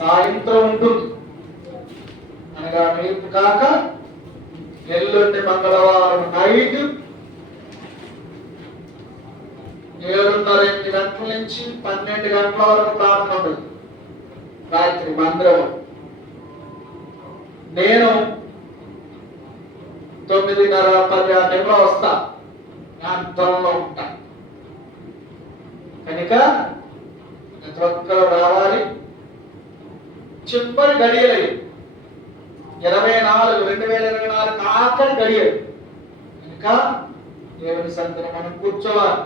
సాయంత్రం ఉంటుంది. అనగా రేపు కాక ఎల్లుండి మంగళవారం నైట్ 7:30 గంటల నుంచి 12 గంటల వరకు ప్రార్థన ఉంటుంది రాత్రి మందిరం. నేను 9:30-10 ఆ టైంలో వస్తా, ప్రాంతంలో ఉంటా. కనుక ప్రతి ఒక్కరు రావాలి. చివరి గడియలు 2024 ఆఖరి గడియలు కనుక దేవుని సన్నిధిలో మనం కూర్చోవాలి,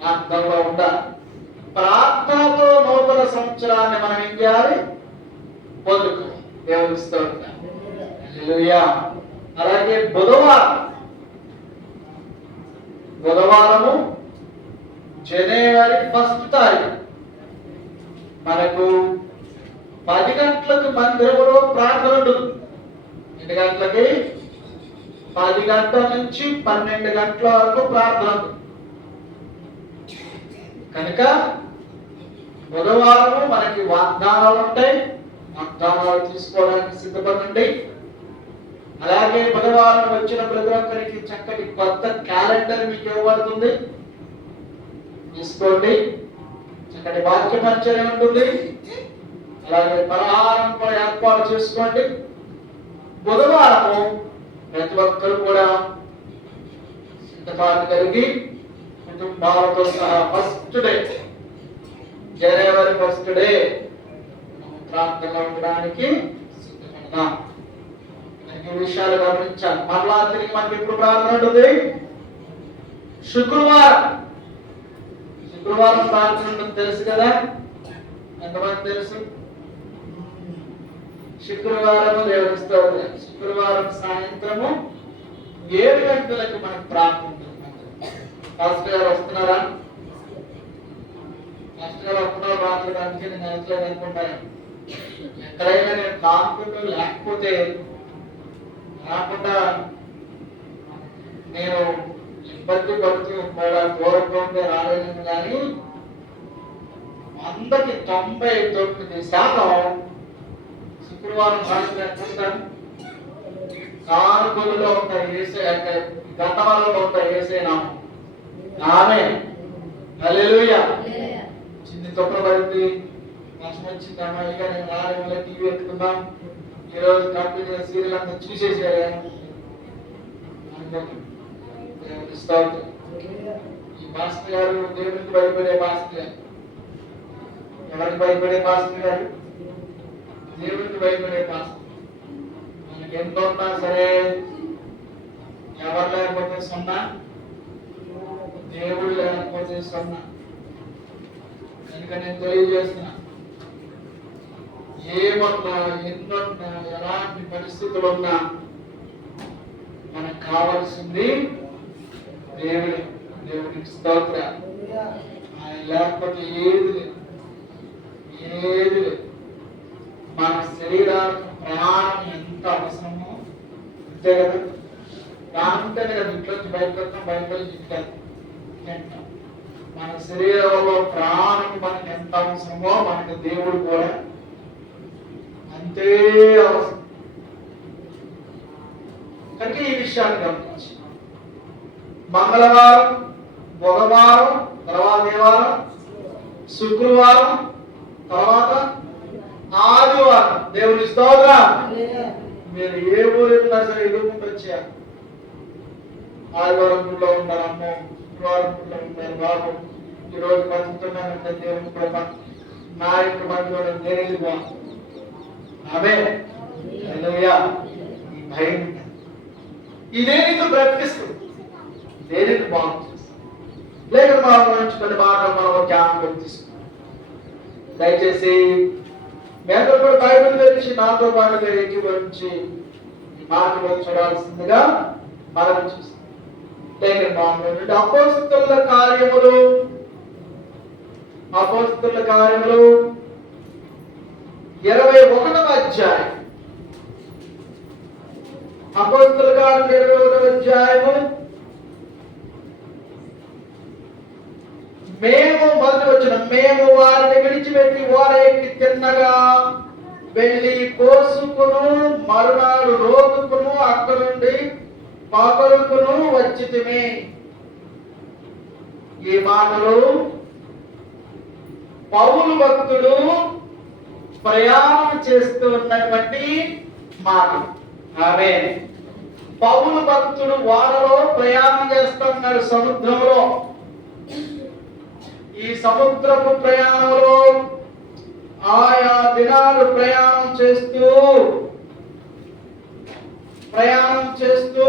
ప్రార్థనలో ఉండాలి. ప్రార్థనతో నూతన సంవత్సరాన్ని మనం ఏం చేయాలి? పొందుకోవాలి. దేవుని స్తోత్రం. హల్లెలూయా. అలాగే బుధవారము జనవరి 1 తారీఖు మనకు 10 గంటలకు మందిరంలో ప్రార్థన ఉంటుంది. ఎన్ని గంటలకి? 10 గంటల నుంచి 12 గంటల వరకు ప్రార్థన ఉంటుంది. కనుక బుధవారము మనకి వాగ్దానాలు ఉంటాయి, వాగ్దానాలు తీసుకోవడానికి సిద్ధపడండి. అలాగే బుధవారం వచ్చిన ప్రతి ఒక్కరికి చక్కటి కొత్త క్యాలెండర్ మీకు ఇవ్వబడుతుంది, తీసుకోండి. చక్కటి వాక్య పరిచయం ఉంటుంది, అలాగే పలహారం కూడా ఏర్పాటు చేసుకోండి. బుధవారము ప్రతి ఒక్కరు కూడా సిద్ధపాటు కలిగి కుటుంబాలతో సహా ఫస్ట్ డే, జనవరి 1 డే ప్రార్థనలో ఉండడానికి సిద్ధపడదాం. ఈ విషయాలు గమనించాలి. మరలా తిరిగి మనకి ఎప్పుడు ప్రార్థన ఉంటుంది? శుక్రవారం ప్రార్థన ఉంటుంది. తెలుసు కదా? ఎంతమంది తెలుసు? శుక్రవారము దేవుని స్తోత్రం. శుక్రవారం సాయంత్రము 7 గంటలకు మనకు ప్రార్థన ఉంటుంది. పాస్టర్ గారు వస్తున్నారా? పాస్టర్ గారు వస్తున్నారు మాట్లాడడానికి. నేను అనట్లేదు అనుకుంటాను. ఎక్కడైనా నేను కాన్పుకుంటూ లేకపోతే రాకుండా నేను ఇబ్బంది పడుతూ దూరంగా ఉంటే రాలేను. కానీ 100కి 99% శుక్రవారం సాయంత్రం కానుకలలో ఉంటాయి, వేసే గంటవాళ్ళలో ఉంటాయి. వేసేనా ఆమె హల్లెలూయా. చిన్ని తొక్క పడింది, వర్షం వచ్చింది, అమ్మాయిగా నేను రాలేమో టీవీ ఎత్తుకుందాం, ఈరోజు కంపెనీ సీరియల్ అంతా చూసేసారు. ఈ పాస్టర్ గారు దేవునికి భయపడే పాస్టర్ గారు. ఎవరికి భయపడే పాస్టర్ గారు? దేవునికి భయపడే పాస్టర్. మనకి ఎంత ఉన్నా సరే, ఎవరు లేకపోతే 0, దేవుడు లేకపోతే 0. కనుక నేను తెలియజేస్తున్నా, ఏమన్నా ఎన్నున్నా ఎలాంటి పరిస్థితులు ఉన్నా మనకు కావాల్సింది దేవునికి స్తోత్రం. ఆయన లేకపోతే ఏది లేదు. మన శరీరానికి ప్రాణం ఎంత అవసరమో అంతే కదా. దాంట్లోనే కదా ఇంట్లోంచి బయటకు బయటకు ఇంటారు. మన శరీరంలో ప్రాణం మనకి ఎంత అవసరమో మనకి దేవుడు కూడా అంతే అవసరం. కనుక ఈ విషయాన్ని గమనించి మంగళవారం, బుధవారం, తర్వాత ఏ వారం? శుక్రవారం, తర్వాత ఆదివారం. దేవుని స్తోత్రం. మీరు ఏ ఊరినా సరే ఎదుర్కొంటూ వచ్చారు. ఆదివారం గుడిలో ఉంటారు, అమ్మో శుక్రవారం గుడిలో ఉంటారు, బాబు ఈరోజు బతుకుతున్నానంటే దేవుని కృప, నా యొక్క మందిలో నేనేది బాగు. ఆమె హల్లెలూయా. ఈ భయం ఇదే నీకు బ్రతికిస్తుంది, దేనికి బాగుంటుంది. లేక మనం నుంచి కొన్ని మాటలు మనం జ్ఞాపకం తీసుకుంటాం. దయచేసి మీ అందరూ కూడా బైబిల్ తెరిచి నాతో పాటుగా ఏకీభవించి ఈ మాటలు చూడాల్సిందిగా మనం చూస్తాం. లేక బాగుంటుంది. అపోస్తలుల కార్యములు 21వ అధ్యాయం. అపోస్తలుల కార్యములు 21వ అధ్యాయము మొదటి వచ్చిన మేము వారిని విడిచిపెట్టి ఓడ ఎక్కి తిన్నగా వెళ్ళి కోసుకును మరునాడు రోగుకును అక్కడ నుండి పగలుకును వచ్చితిమి. ఈ మాటలు పౌలు భక్తుడు ప్రయాణం చేస్తూ ఉన్నటువంటి మాటలు. ఆమేన్. పౌలు భక్తుడు ఓడలో ప్రయాణం చేస్తున్నాడు సముద్రంలో. ఈ సముద్రపు ప్రయాణంలో ఆయా దినాలు ప్రయాణం చేస్తూ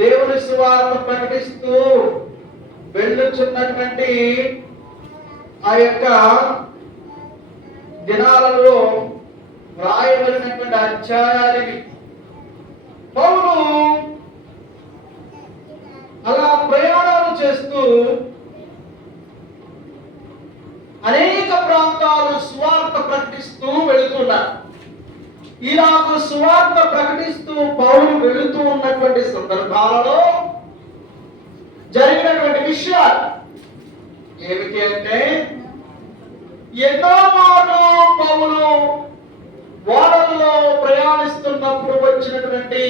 దేవుని సువార్త ప్రకటిస్తూ వెళ్ళుచున్నటువంటి ఆ యొక్క దినాలలో వ్రాయబడినటువంటి అధ్యాయాలు పౌలు అలా ప్రయాణాలు చేస్తూ అనేక ప్రాంతాలు సువార్త ప్రకటిస్తూ వెళుతున్నారు. ఇలాగ సువార్త ప్రకటిస్తూ పౌలు వెళుతూ ఉన్నటువంటి సందర్భాలలో జరిగినటువంటి విషయాలు ఏమిటి అంటే, ఎన్నో మార్లు పౌలు ఓడల్లో ప్రయాణిస్తున్నప్పుడు వచ్చినటువంటి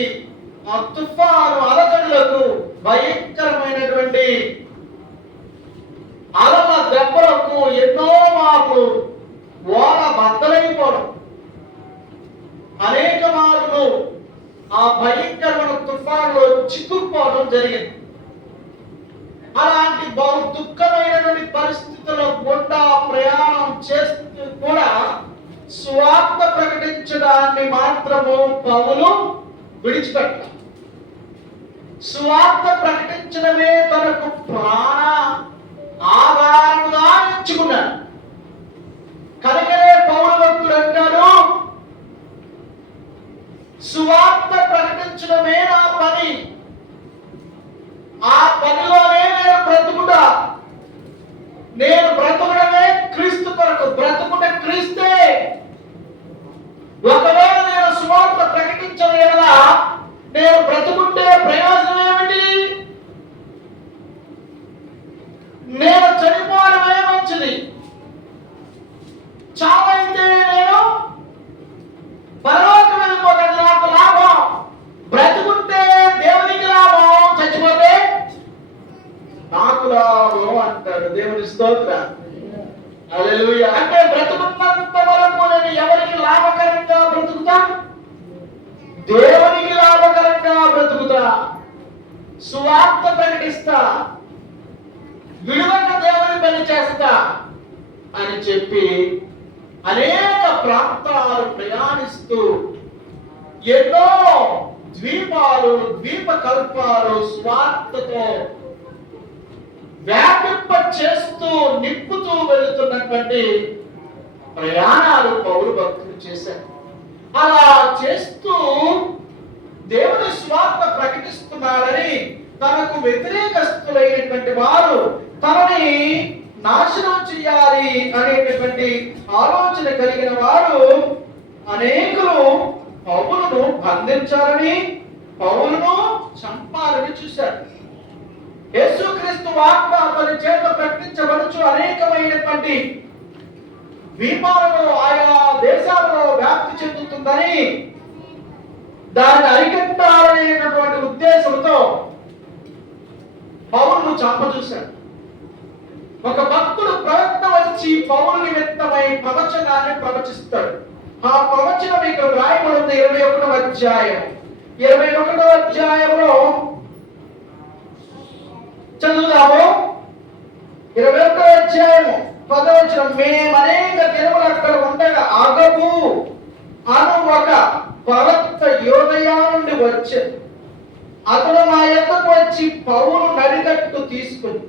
ఆ తుఫాను అలజడులకు, భయంకరమైనటువంటి అలల దెబ్బలకు ఎన్నో మార్లు ఓడ బద్దలైపోవడం, అనేక మార్లు ఆ భయంకరమైన తుఫానులో చిక్కుకుపోవడం జరిగింది. అలాంటి బహు దుఃఖమైనటువంటి పరిస్థితుల గుండా ప్రయాణం చేస్తూ కూడా స్వార్థ ప్రకటించడాన్ని మాత్రము పౌలు విడిచిపెట్టాడు. స్వార్థ ప్రకటించడమే తనకు ప్రాణ ఆధారముగా ఎంచుకున్నాడు. కనుకనే పౌలు భక్తుడు అంటాడు, సువార్త ప్రకటించడమే నా పని, ఆ పనిలోనే నేను బ్రతుకుతా. నేను బ్రతుకడమే క్రీస్తు కొరకు, బ్రతుకుట క్రీస్తే. ఒకవేళ నేను సువార్త ప్రకటించలేదా నేను బ్రతుకుంటే ప్రయోజనం ఏమిటి? నేను చనిపోవడమే మంచిది. చావైతే నేను పరలోకం వెళ్ళిపోతాను, నాకు లాభం. బ్రతుకుంటే దేవునికి లాభం, చచ్చిపోతే నాకు లాభం అంటాడు. దేవుని స్తోత్రం. హల్లెలూయా. అంటే బ్రతుకున్నంత వరకు నేను ఎవరికి లాభకరంగా బ్రతుకుతా? దేవునికి లాభకరంగా బ్రతుకుతా, సువార్త ప్రకటిస్తా, విలువైన దేవుని పని చేస్తా అని చెప్పి అనేక ప్రాంతాలు ప్రయాణిస్తూ ఎన్నో ద్వీపాలు, ద్వీపకల్పాలు స్వార్థతో వ్యాపింప చేస్తూ నింపుతూ వెళుతున్నటువంటి ప్రయాణాలు పౌలు భక్తులు చేశారు. అలా చేస్తూ దేవుని స్వార్థ ప్రకటిస్తున్నారని తనకు వ్యతిరేకస్తులైనటువంటి వారు తనని నాశనం చేయాలి అనేటటువంటి ఆలోచన కలిగిన వారు అనేకులు పౌలును బంధించాలని, పౌలును చంపాలని చూశారు. యేసుక్రీస్తు వార్త తన చేత ప్రకటించబడుచు అనేకమైనటువంటి ద్వీపాలలో, ఆయా దేశాలలో వ్యాప్తి చెందుతుందని, దాన్ని అరికట్టాలనేటటువంటి ఉద్దేశంతో పౌలును చంపచూశాడు. ఒక భక్తుడు ప్రవక్త వచ్చి పౌలు నిమిత్తమై ప్రవచనాన్ని ప్రవచిస్తాడు. ఆ ప్రవచనం ఇక్కడ రాయబడింది 21వ అధ్యాయం. 21వ అధ్యాయంలో చదువుదాము. 21వ అధ్యాయము 10వ వచనం. మేము అనేక దినములు అక్కడ ఉండగా అగబు అను ఒక ప్రవక్త యోదయ నుండి వచ్చాడు. అతడు మా యొద్దకు వచ్చి పౌలు నడికట్టు తీసుకుని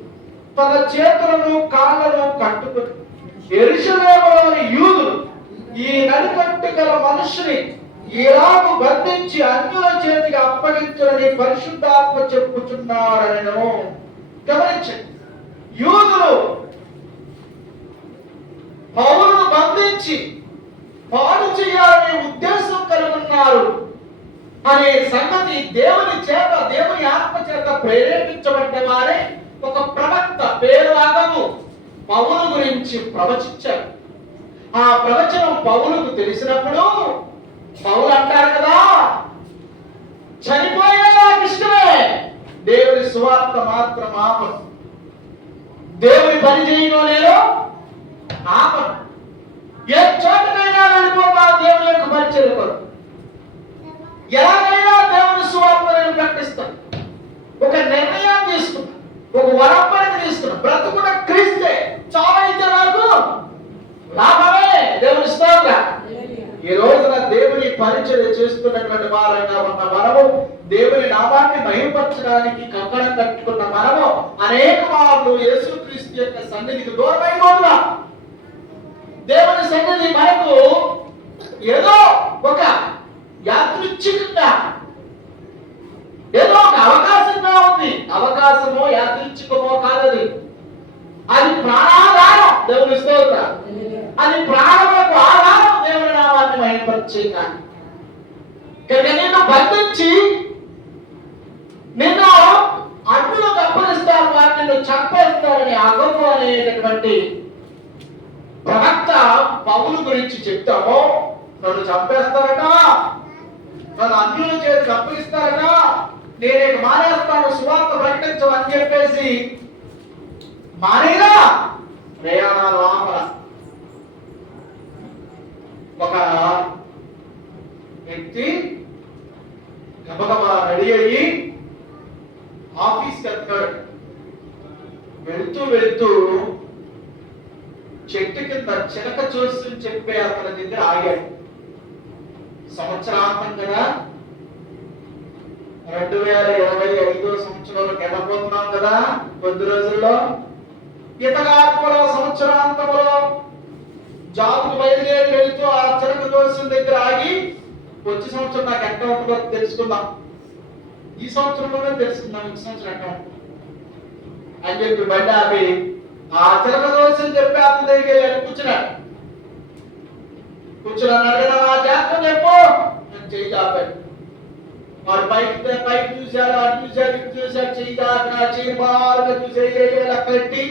తన చేతులను కాళ్ళను కట్టుకుని, యెరూషలేములోని యూదులు ఈ నడికట్టు గల మనుషుని ఇలాగు బంధించి అన్యుల చేతికి అప్పగించులని పరిశుద్ధాత్మ చెప్పుచున్నారనను. గమనించండి, యూదులు పౌలును బంధించి పాడు చేయాలనే ఉద్దేశం కలుగున్నారు అనే సంగతి దేవుని చేత, దేవుని ఆత్మ చేత ప్రేరేపించబడ్డ వారే ఒక ప్రవక్త పేరు అగము పౌలు గురించి ప్రవచించాడు. ఆ ప్రవచనం పౌలుకు తెలిసినప్పుడు పౌలు అంటారు కదా, చనిపోయినా నాకు ఇష్టమే, దేవుని సువార్త మాత్రం ఆపను, దేవుని పని చేయడం లేదో ఆపను, ఏ చోటకైనా వెళ్ళిపోతా దేవుని యొక్క పరిచయం కొరకు, ఎలాగైనా దేవుని సువార్త నేను ప్రకటిస్తాను. ఒక నిర్ణయం తీసుకున్నా, ఒక వరంపరిని తీసుకున్నా, బ్రతుకున్న క్రీస్తే చావైతే నాకు లాభమే. దేవుని స్తోత్రం. ఈ రోజున దేవుని పరిచయం చేస్తున్నటువంటి వారంగా ఉన్న మనము, దేవుని నామాన్ని మహిమపరచడానికి కంకణం కట్టుకున్న మనము అనేక మార్లు యేసుక్రీస్తు యొక్క సన్నిధికి దూరమైపోతున్నాం. దేవుని సన్నిధి మనకు ఏదో ఒక యాదృచ్ఛికంగా, ఏదో ఒక అవకాశంగా ఉంది. అవకాశమో యాదృచ్ఛికమో కాదది, అది ప్రాణాధారం. దేవుని స్తోత్రం. అది ప్రాణములకు ఆధారం. దేవుని నామాన్ని మహిమపరచడానికి కనుక నిన్ను బంధించి నిన్ను అడ్డులు తప్పనిస్తారు, వారు నిన్ను చంపేస్తారని అగము అనేటటువంటి ప్రవక్త పౌలు గురించి చెప్తామో, నన్ను చంపేస్తారట, నన్ను అన్యుల చేతి తప్పిస్తారట, నేనే మానేస్తాను సువార్త ప్రకటించమని చెప్పేసి మానేలా ప్రయాణాలు ఆపల. ఒక వ్యక్తి గబగబా రెడీ అయ్యి ఆఫీస్కి వెళ్తాడు. వెళ్తూ వెళ్తూ చెట్టు కింద చిలక చూసి చెప్పే అతని దగ్గర ఆగాడు. సంవత్సరాంతం కదా, 2025 సంవత్సరంలోకి వెళ్ళబోతున్నాం కదా కొద్ది రోజుల్లో. ఇతగాత్మలో సంవత్సరాంతంలో జాబుకు బయలుదేరి వెళ్తూ ఆ చిలక దోషం దగ్గర ఆగి, వచ్చే సంవత్సరం నాకు ఎట్ట ఉంటుందో తెలుసుకుందాం, ఈ సంవత్సరంలోనే తెలుసుకుందాం, ఈ సంవత్సరం ఎట్ట అని చెప్పి బండి ఆపి ఆ చిలక దోషం చెప్పి అతని దగ్గరికి వెళ్ళి కూర్చున్నాడు. కూర్చున్నాడు కదా, ఆ జాతకం చెప్పు అని చెయ్యి ఆపాడు. వాడు పైకి చూశాడు, అటు చూశాడు, ఇటు చూశాడు, చెయ్యి దాకా చెయ్యి బాగా చూసే పెట్టి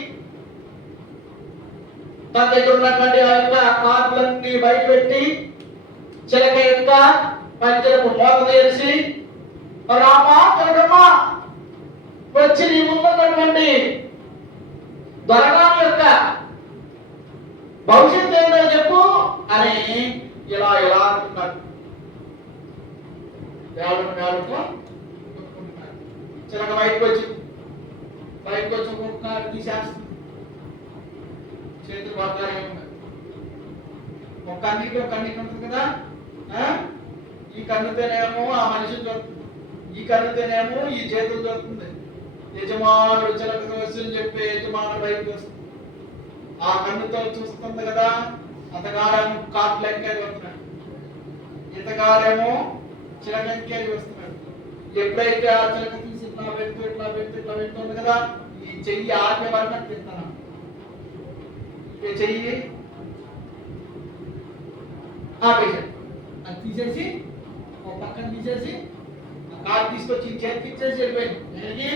తన దగ్గర ఉన్నటువంటి ఆ యొక్క కార్డులన్నీ బయట పెట్టి చిలక యొక్క పంచలకు మోత తీసి, రామా చిలకమ్మ వచ్చి నీ ముందున్నటువంటి దొరగాని యొక్క భవిష్యత్తు ఏంటో చెప్పు అని ఇలా ఇలా అంటున్నాడు. చిలక బయటకు వచ్చి ఒక్కొక్క తీసేస్తుంది. చేతులు పడతానే ఉన్నాయి. ఒక కన్నికి ఉంటుంది కదా, ఈ కన్నుతోనేమో ఆ మనిషిని దొరుకుతుంది, ఈ కన్నుతోనేమో ఈ చేతులు దొరుకుతుంది. యజమానుడు చిలక దోషం చెప్పి యజమానుడు బయటకు వస్తుంది. ఆ కన్నుతో చూస్తుంది కదా, అతగాడేమో కాట్లు ఎక్కేది వస్తున్నాడు, ఇతగాడేమో చిలక ఎక్కేది వస్తున్నాడు. ఎప్పుడైతే ఆ చిలక తీసి ఇట్లా పెడుతుంది కదా, ఈ చెయ్యి ఆగే వరకు తిన్నాను, చెయ్యి ఆపేశాడు. అది తీసేసి ఒక పక్కన తీసేసి కార్డు తీసుకొచ్చి చేతికి ఇచ్చేసి వెళ్ళిపోయింది.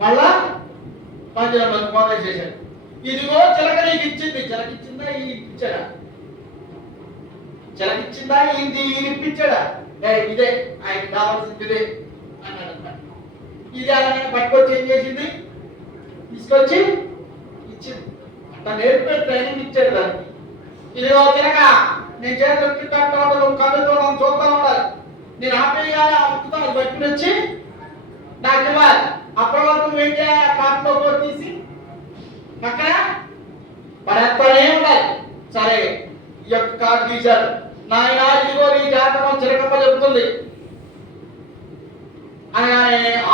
మళ్ళా పంజరం మోదేసేసాడు. ఇదిగో చిలక నీకు ఇచ్చింది. చిలకిచ్చిందా ఈ ఇప్పించాడా? చిలకిచ్చిందా ఇది ఈయన ఇప్పించాడా? ఇదే ఆయన కావాల్సింది ఇదే అన్నాడు అన్నమాట. ఇది ఆయన పట్టుకొచ్చి ఏం చేసింది, తీసుకొచ్చి ఇచ్చింది. అట్లా నేర్పే ట్రైనింగ్ ఇచ్చాడు దానికి. ఇదిగో చిలక, నేను చేతులు తింటాను, కళ్ళతో చూస్తా ఉండాలి, నేను ఆపేయాలి, అప్పుతాను పట్టుకుని వచ్చి నాకు ఇవ్వాలి. అప్పటి వరకు నువ్వు ఏం చేయాలి, కార్డులో కూడా తీసి పక్కన పడేస్తానే ఉండాలి. సరే, ఈ యొక్క కార్డు తీశాడు. నాయన ఇదిగో నీ జాతకం చిలకమ్మ చెబుతుంది అని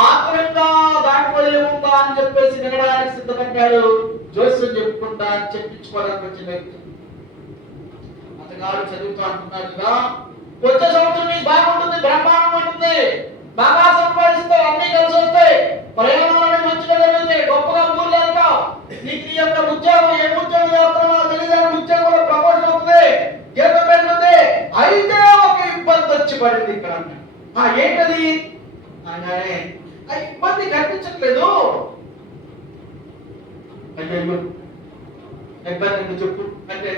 ఆత్రంగా దాంట్లో ఏముందా అని చెప్పేసి వినడానికి సిద్ధపడ్డాడు. జోస్యం చెప్పుకుంటా చెప్పించుకోవడానికి వచ్చిన వ్యక్తి అతగాడు చదువుతూ అంటున్నాడు కదా, వచ్చే సంవత్సరం నీకు బాగుంటుంది, బ్రహ్మాండం ఉంటుంది, బాగా సంపాదిస్తావు, అన్ని కలిసి వస్తాయి, ప్రయాణాలు మంచిగా జరుగుతాయి, గొప్పగా ఊర్లు వెళ్తావు, నీకు నీ యొక్క ఉద్యోగం ఏ ఉద్యోగం చేస్తావో తెలియదు, ఉద్యోగంలో ప్రమోషన్ అవుతుంది, జీతం పెరుగుతుంది. అయితే ఒక ఇబ్బంది వచ్చి పడింది ఇక్కడ అన్నాడు. ఏంటది అనగానే ఆ ఇబ్బంది కనిపించట్లేదు, అయ్యో ఇబ్బంది చెప్పు అంటే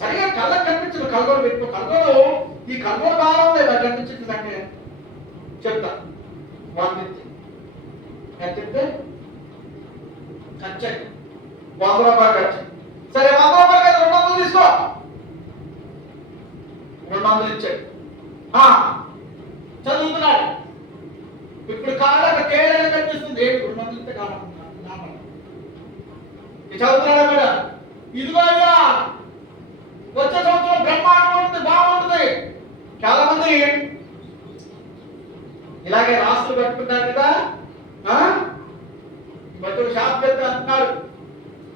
సరిగా కళ్ళకు కనిపించదు. కళ్ళగోలు పెట్టుకో. కళ్ళగోలు ఈ కళ్ళగోలు బాగా ఉంది నాకు కనిపించింది అంటే చెప్తా 150 ఎంత ఖర్చు 100 రూపాయలు ఖర్చు. సరే 100 రూపాయలు కదా 200 తీసుకో. 200 ఇచ్చాడు. చదువుతున్నాడు. ఇప్పుడు కాళ్ళకు తేడాగా కనిపిస్తుంది. ఏంటి 200 ఇస్తే కాలం చదువుతున్నాడా మేడం? ఇదిగో అయ్యా వచ్చే సంవత్సరం బ్రహ్మాండం ఉంటుంది, బాగుంటుంది. చాలా మంది ఇలాగే రాసులు కట్టుకుంటారు కదా. మధ్య షాప్ పెద్ద అంటున్నాడు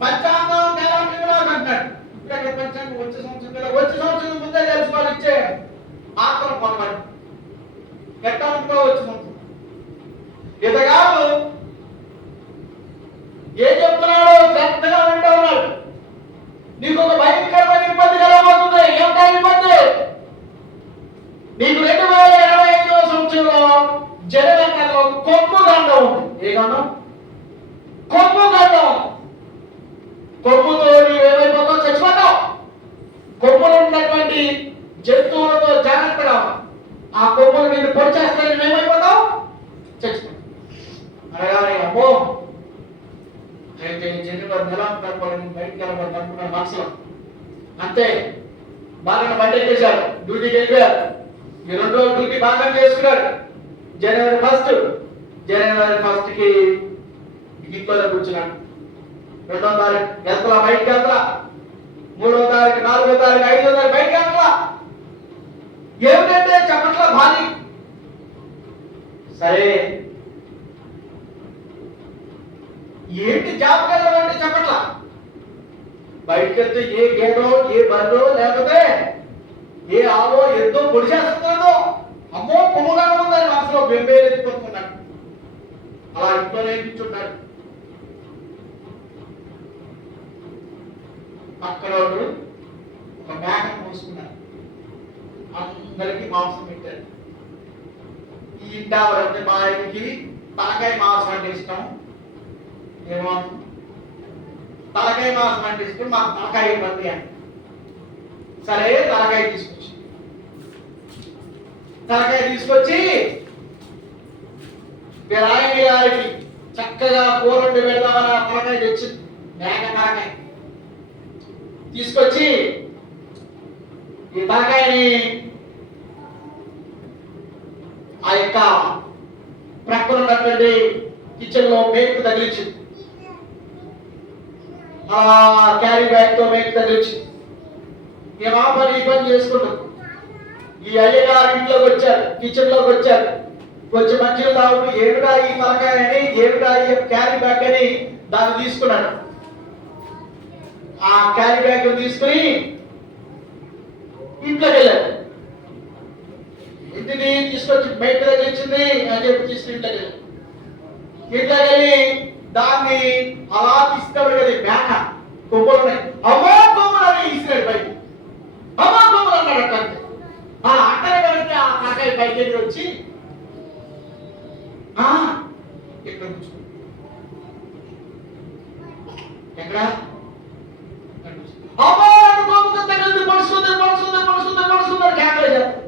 పంచాంగం క్యాలెండర్ అంటున్నాడు. ఇప్పుడు పంచాంగం వచ్చే సంవత్సరం కదా, వచ్చే సంవత్సరం ముందే తెలిసి వాళ్ళు ఇచ్చే ఆత్మ పొందబడి ఎట్లా ఉంటుందో వచ్చే సంవత్సరం ఇతగాడు ఏం చెప్తున్నాడు శ్రద్ధగా వింటూ ఉన్నాడు. నీకు ఒక భయంకరమైన ఇబ్బంది కలగబోతుంది. ఏమిటా ఇబ్బంది? నీకు 2025వ సంవత్సరంలో జనవరి నెలలో కొమ్ము గండం ఉంది. ఏ గండం? కొమ్ము గండం. కొమ్ముతో ఏమైపోతావు? చచ్చిపోతావు. కొమ్ములు ఉన్నటువంటి జంతువులతో జాగ్రత్తగా ఆ కొమ్ములు నేను పొడిచేస్తే ఏమైపోతావు? చచ్చిపోతావు. అనగానే అమ్మో అయితే జనవరి నెల అనుకోవాలని బయటికి వెళ్ళబడి అనుకున్న మనసులో అంతే. బాగా బండి ఎక్కేశారు, డ్యూటీకి వెళ్ళారు. ఈ 2 రోజులు డ్యూటీ బాగా చేసుకున్నాడు. జనవరి 1కి ఇంట్లో కూర్చున్నాడు. 2వ తారీఖు వెళ్తా బయటికి వెళ్తా, 3వ తారీఖు 4వ తారీఖు 5వ తారీఖు బయటికి వెళ్తా. ఏమిటంటే చెప్పట్లా భారీ. సరే ఏంటి జాబ్ వెళ్ళాలంటే చెప్పట్లా. బయటకు వెళ్తే ఏ గేదో ఏ బర్రో లేకపోతే ఏ ఆవో ఎద్దో పొడి చేస్తున్నాడో అమ్మో పొమ్మగా ఉందని మనసులో బెంబేలెత్తిపోతున్నాడు. అలా ఇంట్లోనే కూర్చున్నాడు. పక్కన ఒక మేక మోసుకున్నాడు. అందరికి మాంసం పెట్టాడు. ఈ ఇంటావరంటే మా ఆయనకి తలకాయ మాంసం అంటే ఇష్టం. ఏమో తలకాయ మాంసం అంటే ఇష్టం, మాకు తలకాయ ఇబ్బంది అని. సరే తలకాయ తీసుకొచ్చి ఆయన గారికి చక్కగా కూర వండి పెడదామని ఆ తలకాయ తెచ్చి మేక తలకాయ తీసుకొచ్చి ఈ తలకాయని ఆ యొక్క ప్రక్కన ఉన్నటువంటి కిచెన్ లో మేకు తగిలించింది. క్యారీ బ్యాగ్ తో మేకు తగిలించింది. ఏమా పని ఈ పని చేసుకుంటాం. ఈ అయ్యగారు ఇంట్లోకి వచ్చారు, కిచెన్ లోకి వచ్చారు. కొంచెం మంచిగా తాగుతూ ఏమిటా ఈ తలకాయ అని, ఏమిటా ఈ క్యారీ బ్యాగ్ అని దాన్ని తీసుకున్నాడు. ఆ క్యారీ బ్యాగ్ తీసుకుని ఇంట్లోకి వెళ్ళాడు. ఇంటిని తీసుకొచ్చి బయట తగిలించింది అని చెప్పి తీసుకుని ఇంట్లోకి వెళ్ళాడు. ఇంట్లోకి వెళ్ళి దాన్ని అలా తీసుకెళ్ళాడు కదా. మేక కొమ్మలు ఉన్నాయి. అమ్మో కొమ్మలు అని ఇసిరాడు పైకి. అమ్మో కొమ్మలు అన్నాడు. అట్లా అక్కడ కడితే ఆ తలకాయ పైకి వచ్చి ఎక్కడ కూర్చో ఎక్కడ అమ్మో కొమ్ముకు తగిలింది, పడుస్తుంది కేకలే చేస్తాడు.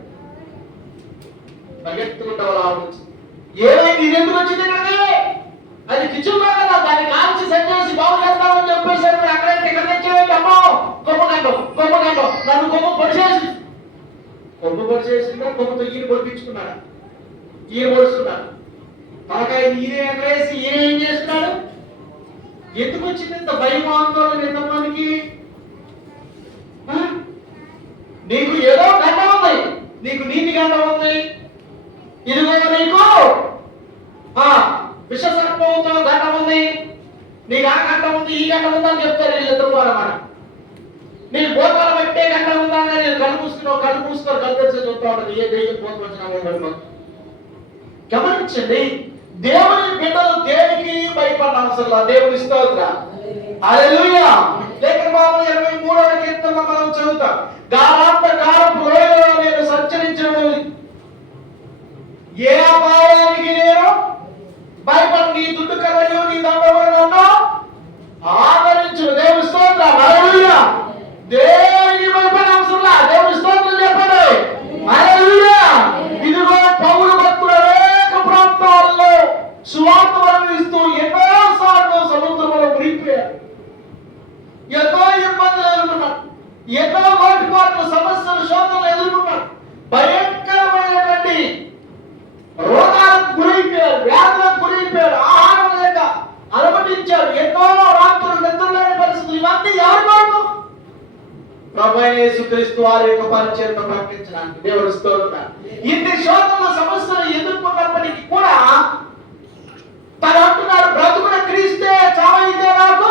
పరిగెత్తుకుంటా ఆలోచించి ఏమైంది, ఇది ఎందుకు వచ్చింది ఇక్కడికి? అది కిచెన్ లో కదా, దాన్ని కాల్చి సెట్ చేసి బాగు చేస్తామని చెప్పేసరికి అక్కడైతే ఇక్కడ తెచ్చేయండి. అమ్మో కొమ్ము నన్ను కొమ్ము పొడిచేసిందా? కొమ్ముతో ఈయన పొడిపించుకున్నాడు. ఈయన పొడుచుకున్నాడు. తలకాయ ఈయన ఎక్కడేసి ఈయన ఏం చేస్తున్నాడు? ఎందుకు వచ్చింది ఇంత భయం, ఆందోళన ఎంతమందికి? నీకు ఏదో గంట ఉంది, నీకు నీతి గంట ఉంది. ఇదిగో నీకు విషసర్పంతో గంట ఉంది, నీకు ఆ గంట ఉంది, ఈ గంట ఉందని చెప్తారు వీళ్ళిద్దరు అన్నమాట. నీకు గోపాల పట్టే గంట ఉందా? నేను కళ్ళు మూసుకున్నావు, కళ్ళు తెరిచి చూస్తూ ఉంటుంది. ఏ దెయ్యం పోతు వచ్చినా గమనించండి. దేవుని బిడ్డలు దేనికి భయపడిన అవసరం లేదు. దేవుని స్తోత్రం. హల్లెలూయా. లేఖనము 23వ కీర్తనలో మనం చదువుతాం. గాఢాంధకారపు లోయలో నేను సంచరించను, ఏ అపాయానికి నేను భయపడి, నీ దుడ్డు కలయు నీ దండము నన్ను ఎన్నో లోటుపాట్లు, సమస్యలు, శోధనలు ఎదుర్కొన్నాడు. భయంకరమైనటువంటి రోగాలకు గురైపోయారు, వ్యాధులకు గురైపోయారు, ఆహారం లేక అలమటించారు, ఎన్నో రాత్రులు నిద్రలేని పరిస్థితులు. ఇవన్నీ ఎవరి కొరకు? ప్రభువైన యేసుక్రీస్తు వారి యొక్క పరిచయం ప్రకటించడానికి. దేవుడు స్తోత్రం. ఇన్ని శోధనలు, సమస్యలు ఎదుర్కొన్నప్పటికీ కూడా తను అంటున్నాడు, బ్రతుకున క్రీస్తే, చావైతే నాకు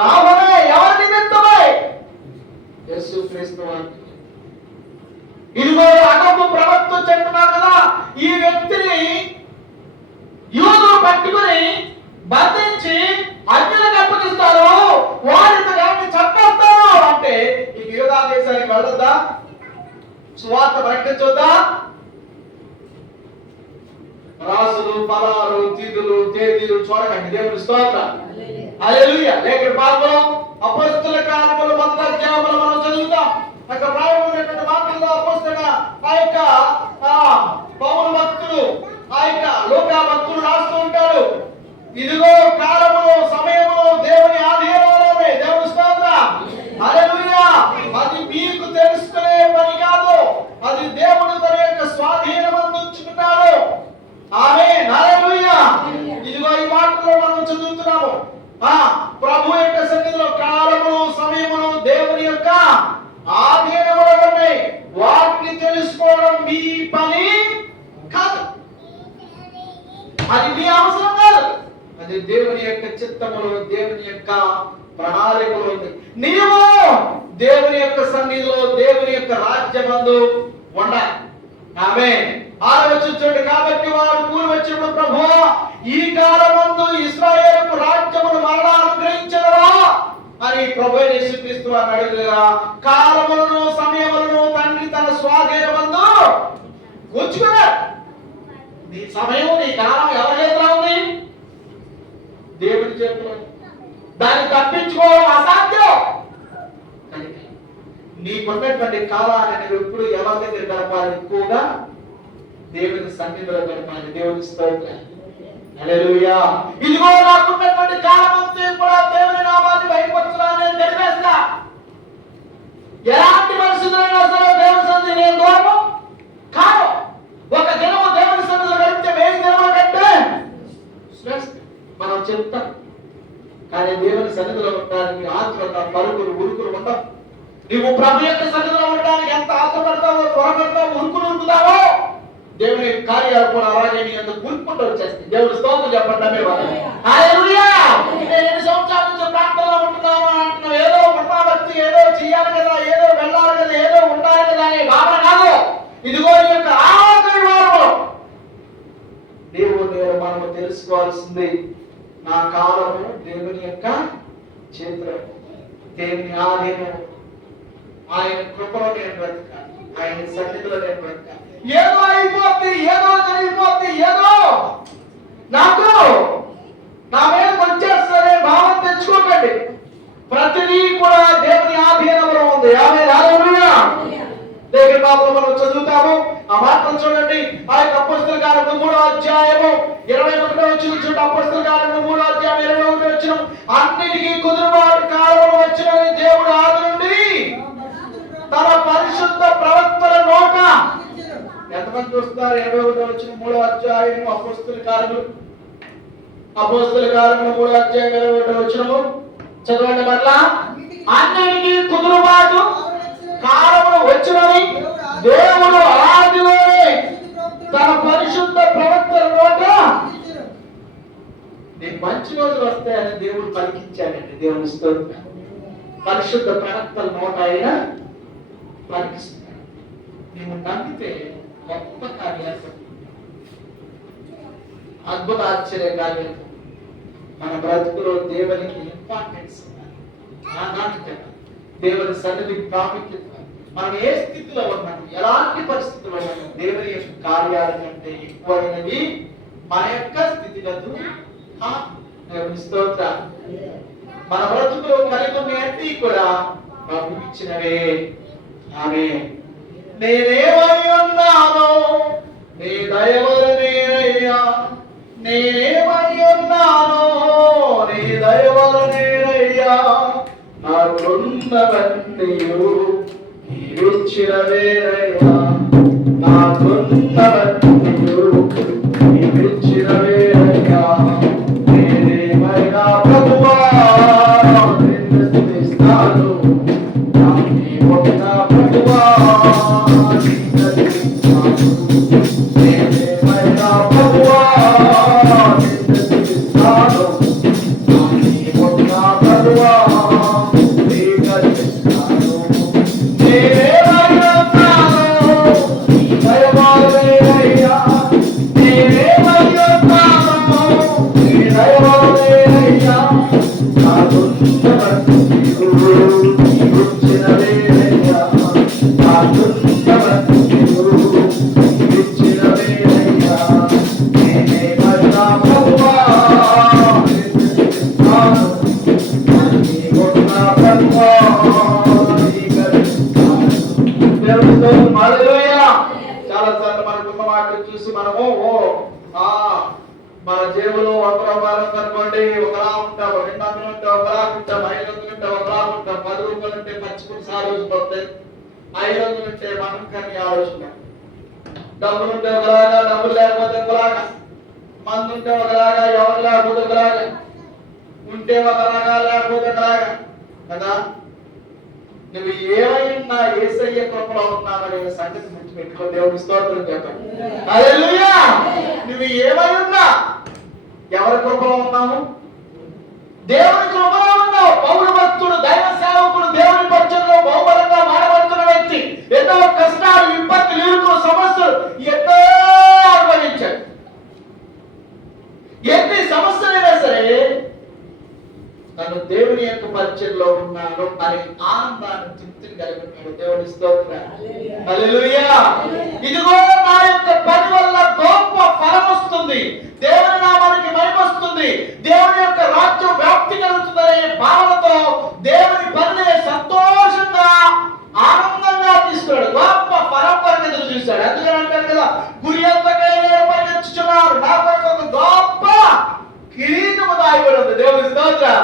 లాభమే. ఎవరి నిమిత్తమై? యేసుక్రీస్తు వారు. ఇదిగో అగము ప్రవక్త చెప్తున్నాడు కదా, ఈ వ్యక్తిని యూదులు పట్టుకుని బంధించి అన్యులకు అప్పగిస్తారు, వారితో కానీ చంపేస్తారు అంటే ఈ యూదా దేశానికి వెళ్ళొద్దా? సువార్త ప్రకటించొద్దా? రాసులు, ఫలాలు, తిథులు, తేదీలు చూడకండి. దేవుని స్తోత్రం. హల్లెలూయా. లేఖన భాగంలో అపొస్తలుల కార్యములు 10వ అధ్యాయములో మనం చదువుతాం. అక్కడ రాయబడినటువంటి మాటల్లో అపొస్తలుగా ఆ యొక్క పౌలు భక్తుడు, ఆ యొక్క లూకా భక్తుడు రాస్తూ ఉంటాడు, ఇదిగో కాలములో, సమయములో దేవుని ఆధీనంలోనే. దేవుని స్తోత్రం. హల్లెలూయా. అది మీకు తెలుసుకునే పని కాదు, అది దేవుడు తన యొక్క స్వాధీనమందు ఉంచుకున్నాడు. ఆమేన్. హల్లెలూయా. ఇదిగో ఈ మాటలో మనం చదువుతున్నాము, ప్రభు యొక్క సన్నిధిలో కాలములు, సమయములు దేవుని యొక్క ఆధీనంలో ఉన్నాయి. వాటిని తెలుసుకోవడం మీ పని కాదు, అది మీ అవసరం కాదు. అది దేవుని యొక్క చిత్తములో, దేవుని యొక్క ప్రణాళికలో ఉంది. నీవు దేవుని యొక్క సన్నిధిలో, దేవుని యొక్క రాజ్యమందు ఉండాలి. ఆమేన్. ఆలోచించండి. కాబట్టి వారు కూలి వచ్చినప్పుడు, ప్రభువా ఈ కాలమందు ఇశ్రాయేలుకు రాజ్యమును మరలా అనుగ్రహించదవా అని ప్రభువైన యేసుక్రీస్తు వారిని అడుగుగా, కాలములను, సమయములను తండ్రి తన స్వాధీనమందు ఉంచుకున్నాడు. నీ సమయం, నీ కాలం ఎవరి చేతిలో ఉంది? దేవుని చేతిలో. దాన్ని తప్పించుకోవడం అసాధ్యం. కనుక నీకున్నటువంటి కాలాన్ని నువ్వు ఎప్పుడు ఎవరి దగ్గర గడపాలి? ఎక్కువగా దేవుని సన్నిధిలో గడపాలి. దేవుని స్తోత్రం. హల్లెలూయా. ఇదిగో నాకున్నటువంటి కాలం అంతా కూడా దేవుని నామాన్ని బయటపరచాలని నేను గడిపేస్తా. ఎలాంటి పరిస్థితులైనా సరే దేవుని సన్నిధి నేను దూరము కాదు. ఒక దినము దేవుని సన్నిధిలో గడిపితే 1000 దినముల కంటే శ్రేష్ఠ మనం చెప్తాం. కానీ దేవుని సన్నిధిలో ఉండడానికి ఆత్మత, పరుగులు, ఉరుకులు ఉండవు. నువ్వు ప్రభు యొక్క సన్నిధిలో ఉండడానికి ఎంత ఆత్మపడతావో, త్వరపడతావో, ఉరుకుతావో, దేవుని కార్యాలు కూడా అలాగే నీ అంత ఉరుకుంటూ వచ్చేస్తాయి. దేవుని స్తోత్రం చెప్పండి. హల్లెలూయా. నేను సంవత్సరాల నుంచి ప్రార్థనలో ఉంటున్నాను అంటున్నావు, ఏదో పట్టాభక్తి, ఏదో చెయ్యాలి కదా, ఏదో వెళ్ళాలి కదా, ఏదో ఉండాలి కదా అనే భావన కాదు. ఇదిగో ఈ యొక్క ఆఖరి వారము దేవుడు మనము తెలుసుకోవాల్సింది, నా కాలము దేవుని యొక్క చేతిలో, దేవుని ఆధీనం. ఆయన కృపలో నేను బ్రతకాలి, ఆయన సన్నిధిలో నేను బ్రతకాలి. ఏదో అయిపోద్ది, ఏదో జరిగిపోద్ది, ఏదో నాకు నా మీద వచ్చేస్తానే భావన తెచ్చుకోకండి. ప్రతిదీ కూడా దేవుని ఆధీనంలో ఉంది. ఆమేన్. హల్లెలూయా. దేవుని బాబులో మనం చదువుతాము. ఆ మాటలు చూడండి. ఆ యొక్క అపొస్తలుల కార్యములు 3వ అధ్యాయము 21వ వచనం చూడండి. అపొస్తలుల కార్యములు 3వ అధ్యాయం 21వ వచనం. అన్నిటికీ కుదురుబాటు కాలం వచ్చినని దేవుడు ఆది నుండి తన పరిశుద్ధ ప్రవక్తల నోట. ఎంతమంది చూస్తారు? 21వ వచనం 3వ అధ్యాయం అపొస్తలుల కార్యములు 3వ అధ్యాయం 21వ వచనము చదవండి. మరలా, అన్నిటికీ కుదురుబాటు కాలములు వచ్చినని దేవుడు ఆదిలోనే తన పరిశుద్ధ ప్రవక్తల నోట. నీకు మంచి రోజులు వస్తాయని దేవుడు పలికించాడండి. దేవుని స్తోత్రం. పరిశుద్ధ ప్రవక్తల నోట ఆయన పలికిస్తున్నాడు. నీవు నమ్మితే గొప్ప కార్యాలు, అద్భుత ఆశ్చర్య కార్యాలు మన బ్రతుకులో దేవునికి ఇంపార్టెన్స్, దేవుని సన్నిధికి ప్రాముఖ్యత. మనం ఏ స్థితిలో ఉన్నాము, ఎలాంటి పరిస్థితుల్లో ఉన్నాము, దేవుని యొక్క కార్యాల కంటే ఎక్కువైనవి మన యొక్క స్థితిగతులు. దేవుని స్తోత్రం. మన బ్రతుకులో కలిగి అన్ని కూడా ప్రభు ఇచ్చినవే. ఆమేన్. నేనేమై ఉన్నానో నీ దయ వలనేనయ్యా, నేనేమై ఉన్నానో నీ దయ వలనేనయ్యా, నా నాకున్నవన్నీయు నీవిచ్చినవేనయ్యా, నాకున్నవన్నీయు నీవిచ్చినవేనయ్యా. నేనేమైనా ప్రభువా నిన్ను స్తుతిస్తాను, నాకేమున్నా ప్రభువా నిన్ను స్తుతిస్తాను. నేనేమైనా ప్రభువా నిన్ను స్తుతిస్తాను, నాకేమున్నా ప్రభువా స్వీకరిస్తాను. నేనేమైనా ఉన్నాను నీ దయవలనయ్యా, నేనేమైనా ఉన్నాను నీ దయవలనయ్యా. నాకున్నవన్నీయు నీవిచ్చినవేనయ్యా, నాకున్నవన్నీయు నీవిచ్చినవేనయ్యా. నేనేమైనా ప్రభువా నిన్ను స్తుతిస్తాను, నాకేమున్నా ప్రభువా స్వీకరిస్తాను. దేవుని స్తోత్రం, హల్లెలూయా. చాలా సార్లు మనకున్న వాటిని చూసి మనము మన జేబులో 100 రూపాయలు ఉందనుకోండి, ఒకలా ఉంటాం, 200 ఉంటాం, ఒకలా ఉంటాం, 500 ఉంటాం, ఒకలా ఉంటాం, 10 రూపాయలు ఉంటే మర్చిపోయి ఆలోచిపోతాయి, 500 ఉంటే మనం కానీ ఆలోచన. డబ్బులు ఉంటే ఒకలాగా, డబ్బులు లేకపోతే ఒకలాగా, మంది ఉంటే ఒకలాగా, ఎవరు లేకపోతే ఒకలాగా, ఉంటే ఒకలాగా లేకపోతే ఒకలాగా కదా. నువ్వు ఏమైనా యేసయ్య కృపలో ఉన్నావనే సంగతి గుర్తుపెట్టుకో. దేవుని స్తోత్రం చెప్పండి, హల్లెలూయా. నువ్వు ఏమైనా ఎవరి కృపలో ఉన్నావు? దేవుని కృపలో ఉన్నావు. పౌలు భక్తుడు, దైవ సేవకుడు, దేవుని పరిచయంలో బహుబలంగా మానబడుతున్న వ్యక్తి ఎన్నో కష్టాలు, విపత్తులు, ఇరుకులు, సమస్యలు ఎన్నో అనుభవించాడు. ఎన్ని సమస్యలైనా సరే నన్ను దేవుని యొక్క పరిచయంలో ఉన్నాను అనే ఆనందాన్ని, తృప్తిని కలిగి ఉన్నాడు. దేవుని స్తోత్రం, హల్లెలూయా. ఇదిగో నా యొక్క పని వల్ల గొప్ప ఫలం వస్తుంది, దేవుని నామానికి మహిమ వస్తుంది, దేవుని యొక్క రాజ్యం వ్యాప్తి కలుగుతుందనే భావనతో దేవుని పనిని సంతోషంగా ఆనందంగా తీసుకున్నాడు. గొప్ప ఫలం కొరకు ఎదురు చూశాడు. అందుకని అంటారు కదా, గురి అంతకై పరిగెత్తుచున్నారు, నా కొరకు ఒక గొప్ప కిరీటము దాయబడి ఉంది. దేవుని స్తోత్రం,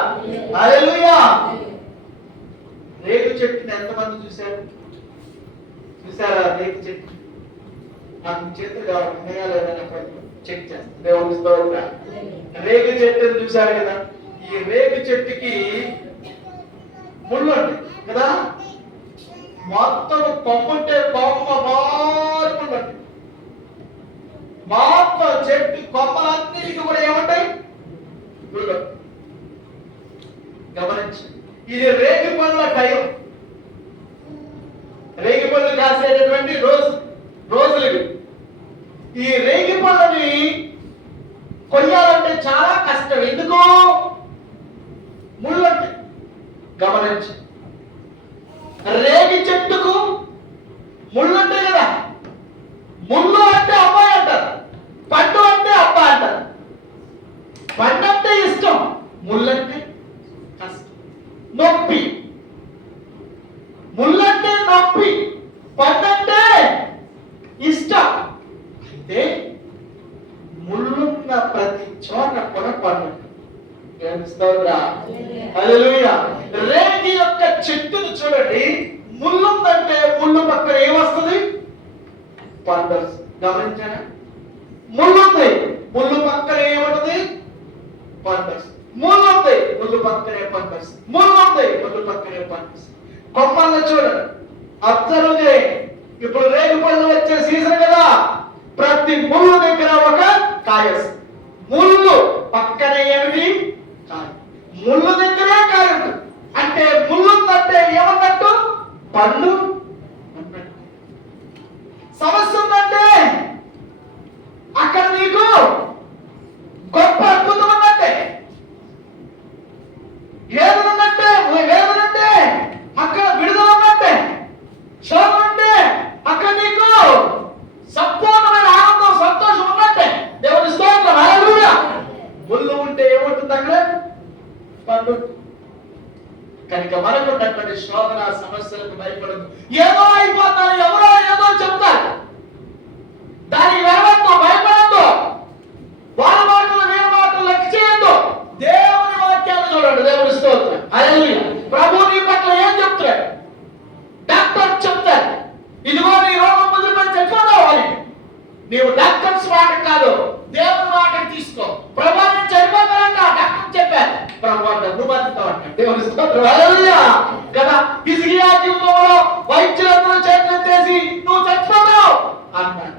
హల్లెలూయా. రేగు చెట్టుని ఎంతమంది చూశారు? చూసారా రేగు చెట్టు? నాకు చేతులు కావాలి, చెక్ చేస్తాను. దేవుని స్తోత్రం. రేగు చెట్టుని చూశారు కదా. ఈ రేగు చెట్టుకి ముళ్ళు ఉంటాయి కదా, మొత్తం కొమ్ముంటే కొమ్మ బారు ముళ్ళు ఉంటాయి. మొత్తం చెట్టు కొమ్మలన్నిటికీ కూడా ఏముంటాయి? ముళ్ళు. గమనించి, ఇది రేగి పళ్ళ టైం. రేగి పళ్ళు కాసేటటువంటి రోజులు. ఈ రేగి పళ్ళని కొయ్యాలంటే చాలా కష్టం. ఎందుకు? ముళ్ళు అంటే. గమనించి, రేగి చెట్టుకు ముళ్ళు ఉంటాయి కదా. ముళ్ళు అంటే అమ్మాయి అంటారు, పండు అంటే అబ్బాయి అంటారు. పండు అంటే ఇష్టం, ముళ్ళు అంటే కష్టం, నొప్పి. ముళ్ళంటే నొప్పి, పండంటే ఇష్టం. అయితే ముళ్ళున్న ప్రతి చోట కూడా పండు. హల్లెలూయా. రేగి యొక్క చెట్టును చూడండి, ముళ్ళుందంటే ముళ్ళు పక్కన ఏమొస్తుంది? పండు. గమనించారా? ముళ్ళుంది, ముళ్ళు పక్కన ఏముంటుంది? పండు. ముళ్ళుంది, ముళ్ళు పక్కనే పండు. ముళ్ళుంది, ముళ్ళు పక్కనే పండు. కొమ్మల్ని చూడండి, అబ్జర్వ్ చేయండి. ఇప్పుడు రేగు పళ్ళు వచ్చే సీజన్ కదా, ప్రతి ముళ్ళు దగ్గర ఒక కాయ. ముళ్ళు పక్కనే ఏమిటి? కాయ. ముళ్ళు దగ్గరే కాయ ఉంటుంది. అంటే ముళ్ళుందంటే ఏమన్నట్టు? పండు అన్నట్టు. సమస్య ఉందంటే అక్కడ నీకు గొప్ప అద్భుతం ఉన్నట్టే. వేదనంటే అక్కడ విడుదల ఉన్నట్టే. శోభ అంటే అక్కడ నీకు సంపూర్ణమైన ఆనందం, సంతోషం ఉన్నట్టే. దేవుని స్తోత్రం, హల్లెలూయా. ముళ్ళు ఉంటే ఏముంటుంది అక్కడ? పండు. కనుక మనకు ఉన్నటువంటి శోధన సమస్యలకు భయపడదు. ఏదో అయిపోతారు, ఎవరో ఏదో చెప్తారు, దానికి వెళ్ళొద్దు, భయపడద్దు. వాళ్ళ మాటలు వీళ్ళ మాటలు లెక్క చేయొద్దు. దేవుని వాక్యాన్ని చూడండి. దేవుని స్తోత్రం, హల్లెలూయా. ప్రభు నీ నీవు డాక్టర్స్ మాట కాదు, దేవుని మాటకి తీసుకో. ప్రభా నేను చనిపోతానంట, డాక్టర్ చెప్పారు, ప్రభా నువ్వు బతుకుతావంట. దేవుని స్తోత్రం, హల్లెలూయా కదా. హిజ్కియా జీవితంలో వైద్యులందరూ చేతులెత్తేసి నువ్వు చచ్చిపోతావు అన్నాడు.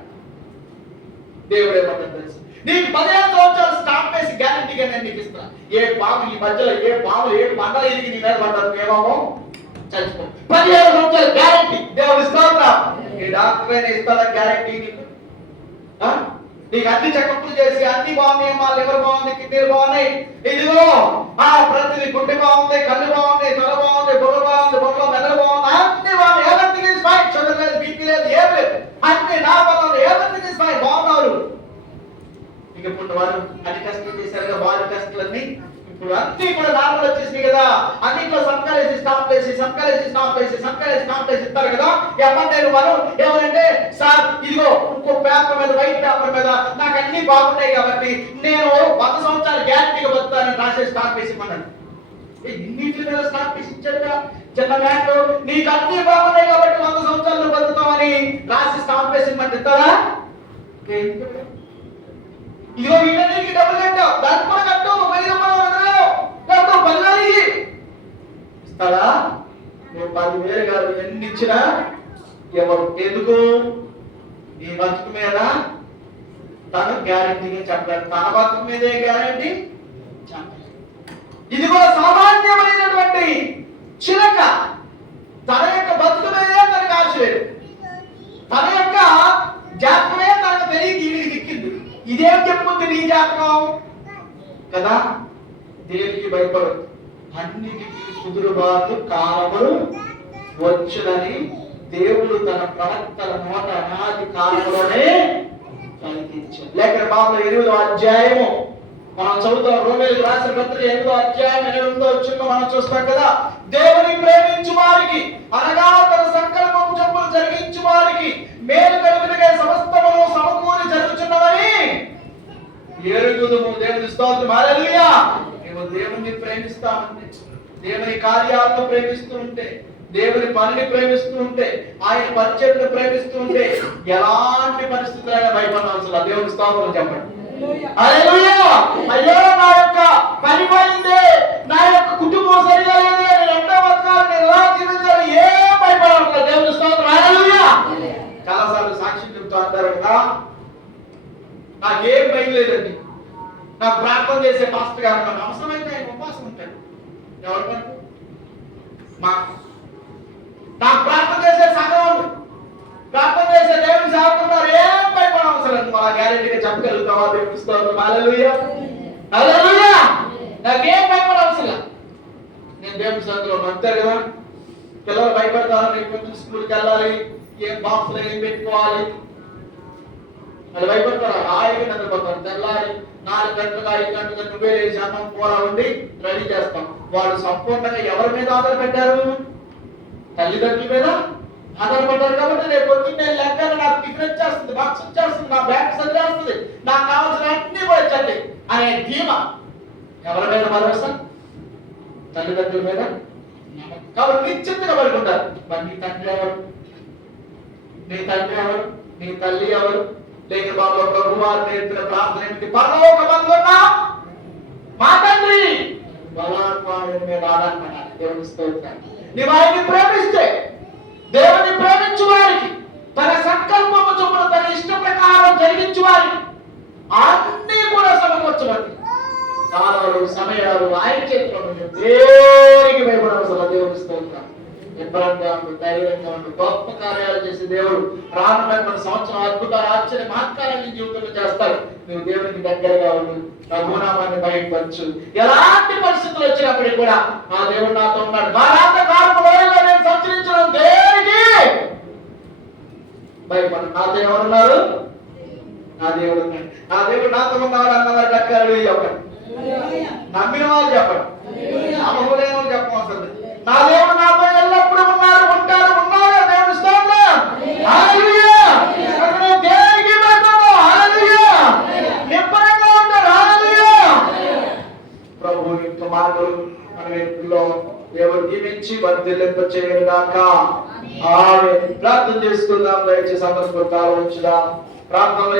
దేవుడు ఏమన్నా తెలుసు, నీకు 15 సంవత్సరాలు స్టాప్ వేసి గ్యారంటీగా నేను నీకు ఇస్తున్నా. ఏ పాము ఈ మధ్యలో ఏ పాము ఏ మండలు ఎదిగి నీ మీద పడ్డారు, ఏమో చచ్చిపో. 15 సంవత్సరాలు గ్యారంటీ. దేవుడు స్తోత్రం. ఈ డాక్టర్ ఇస్తాడా గ్యారంటీ నీకు? నీకు అన్ని చెకప్లు చేసి అన్ని బాగున్నాయి, మా లివర్ బాగుంది, కిడ్నీలు బాగున్నాయి, ఇదిగో ప్రతిదీ గుండె బాగుంది, కళ్ళు బాగుంది, తల బాగుంది, బుర్ర బాగుంది, బుర్రలో మెదడు బాగుంది, అన్ని బాగుంది, ఎవరిథింగ్ ఇస్ ఫైన్. షుగర్ లేదు, బీపీ లేదు, ఏం లేదు, అన్ని నా బలం, ఎవరిథింగ్ ఇస్ ఫైన్, బాగున్నారు. ఇక ఇప్పుడు వారు అన్ని టెస్టులు చేశారు, వారి టెస్టులన్నీ ఇప్పుడు అన్ని కూడా నార్మల్ వచ్చేసింది కదా. అన్నింటిలో సంకలేసి స్టాప్ వేసి ఇస్తారు కదా. ఎమ్మంటారు వారు ఏమంటే, సార్ ఇదిగో ఇంకో పేపర్ మీద, వైట్ పేపర్ మీద నాకు అన్ని బాగున్నాయి కాబట్టి నేను 100 సంవత్సరాలు గ్యారంటీగా బతుకుతానని రాసేసి స్టాప్ వేసి ఇమ్మన్నాడు. ఇన్నింటి మీద స్టాప్ వేసి ఇచ్చారుగా. చిన్న మ్యాటర్, నీకు అన్ని బాగున్నాయి కాబట్టి 100 సంవత్సరాలు బతుకుతామని రాసి స్టాప్ వేసి ఇమ్మంటే ఇస్తారా? ఇదిగో వీటన్నిటికి డబ్బులు కట్టావు, దానికి కూడా కట్టు, 10,000 ఇస్తాడా? నువ్వు 10,000 కాదు, ఎన్ని ఇచ్చినా ఎవరు ఎందుకు? నీ బతుకు మీద తను గ్యారంటీగా చెప్పలేదు. తన బతుకు మీదే గ్యారంటీ చెప్పలేదు. ఇదిగో సామాన్యమైనటువంటి చిలక తన యొక్క బతుకు మీదే తనకు ఆశలేదు, తన యొక్క జాతకమే తనకు తెలియక వీడికి దిక్కింది. ఇదేం చెప్పుంది నీ జాతకం కదా. దేనికి భయపడదు, అన్నిటికీ కుదురుబాటు కాలములు వచ్చునని దేవుడు తన ప్రవక్తల నోట అనాది కాలంలోనే పలికించాడు. లేఖన భాగంలో 8వ అధ్యాయము మనం చదువుతాం. రోమేయులకు రాసిన పత్రిక 8వ అధ్యాయం 8వ వచనంలో మనం చూస్తాం కదా. దేవుని ప్రేమించు వారికి అనగా తన సంకల్పం చొప్పున జరిగించు వారికి మేలు కలుగుటకై సమస్తమును సమకూరి జరుగుచున్నదని ఎరుగుదుము. దేవుని స్తోత్రం, హల్లెలూయా. నీవు దేవుని ప్రేమిస్తామంటే, దేవుని కార్యాలను ప్రేమిస్తూ ఉంటే, దేవుని పనిని ప్రేమిస్తూ ఉంటే, ఆయన పరిచర్యను ప్రేమిస్తూ ఉంటే ఎలాంటి పరిస్థితులైనా భయపడవలసిన. దేవుని స్తోత్రం చెప్పండి, హల్లెలూయా. అయ్యో నా యొక్క పని పోయిందే, నా యొక్క కుటుంబం సరిగా లేదే, నేను ఎంతో బతకాలి, నేను ఎలా జీవించాలి, ఏం భయపడవలసిన. దేవుని స్తోత్రం, హల్లెలూయా. చాలాసార్లు సాక్షి చెప్తూ అంటారు కదా, నాకేం భయం లేదండి, నాకు ప్రార్థన చేసే పాస్టర్ గారు నాకు అవసరమైతే ఆయన ఉపవాసం ఉంటాడు. ఎవరు నాకు ప్రార్థన చేసే సంఘం, ప్రార్థన చేసే దేవుని సేవకున్నారు, ఏం భయపడవసరం. మా గ్యారెంటీగా చెప్పగలుగుతావా? దేవుని స్తోత్రం, హల్లెలూయా, హల్లెలూయా. నాకేం భయపడవసరం. నేను దేవుని సేవకులు అంటారు కదా, పిల్లలు భయపడతారు, రేపు స్కూల్కి వెళ్ళాలి, ఏం బాక్స్లో ఏం పెట్టుకోవాలి అది భయపడతారు. హాయిగా నిద్రపోతారు. తెల్లారి 4 గంటలకు 5 గంటలకు నువ్వే లేచి అన్నం కూర వండి రెడీ చేస్తాం. వాళ్ళు సంపూర్ణంగా ఎవరి మీద ఆధారపడ్డారు? తల్లిదండ్రుల మీద ఆధారపడ్డారు. కాబట్టి రేపు పొద్దున్న నేను లెక్కన నాకు టిఫిన్ వచ్చేస్తుంది, బాక్స్ వచ్చేస్తుంది, నా బ్యాగ్ సరిచేస్తుంది, నాకు కావాల్సిన అన్ని వచ్చండి అనే ధీమా ఎవరి మీద భరోసా? తల్లిదండ్రుల మీద. కాబట్టి నిశ్చితంగా పడుకుంటారు. మరి నీ తండ్రి ఎవరు? నీ తండ్రి ఎవరు? నీ తల్లి ఎవరు? లేక బాబు ప్రభువారు నేర్పిన ప్రార్థన ఏమిటి? పరలోకమందున్న మా తండ్రి బలాత్వాడు మీద ఆధారపడాలి. దేవుని స్తోత్రం. నీవు ఆయన్ని ప్రేమిస్తే, దేవుని ప్రేమించు వారికి తన సంకల్పము చొప్పున తన ఇష్ట ప్రకారం జరిగించు వారికి అన్ని కూడా సమకూర్చబడి కాలాలు సమయాలు ఆయన చేతిలో దేనికి భయపడవలసిన. దేవుని స్తోత్రం. నిబ్బరంగా ఉండు, ధైర్యంగా ఉండు. గొప్ప కార్యాలు చేసే దేవుడు రానున్న సంవత్సరం అద్భుతాలు ఆశ్చర్య మహత్కార్యాలు జీవితంలో చేస్తారు. నువ్వు దేవునికి దగ్గరగా ఉండు, ప్రభునామాన్ని బయటపరచు. ఎలాంటి పరిస్థితులు వచ్చినప్పటికీ కూడా ఆ దేవుడు నాతో ఉన్నాడు. మా రాత కాలంలో నేను సంచరించడం దేనికి భయపడు. నాతో ఎవరున్నారు? నా దేవుడు ఉన్నాడు. నా దేవుడు నాతో ఉన్నాడు అన్నవారు కట్టారు చెప్పండి. నమ్మిన వాళ్ళు చెప్పండి, నమ్మకలేని వాళ్ళు చెప్పవలసింది. నా దేవుడు నాతో ఎల్లప్పుడూ ఉన్నారు, ఉంటారు, ఉన్నారు. దేవుని స్తోత్రం, హల్లెలూయా. దేనికి భయపడను, హల్లెలూయా. నిబ్బరంగా ఉంటారు, హల్లెలూయా. ప్రభు యొక్క మాటలు మన వ్యక్తిలో దేవుడు దీవించి వర్ధిల్లింప చేయగాక. ఆమేన్. ప్రార్థన చేసుకుందాం. దయచేసి సమర్పణ ఉంచుదాం. ప్రార్థనలో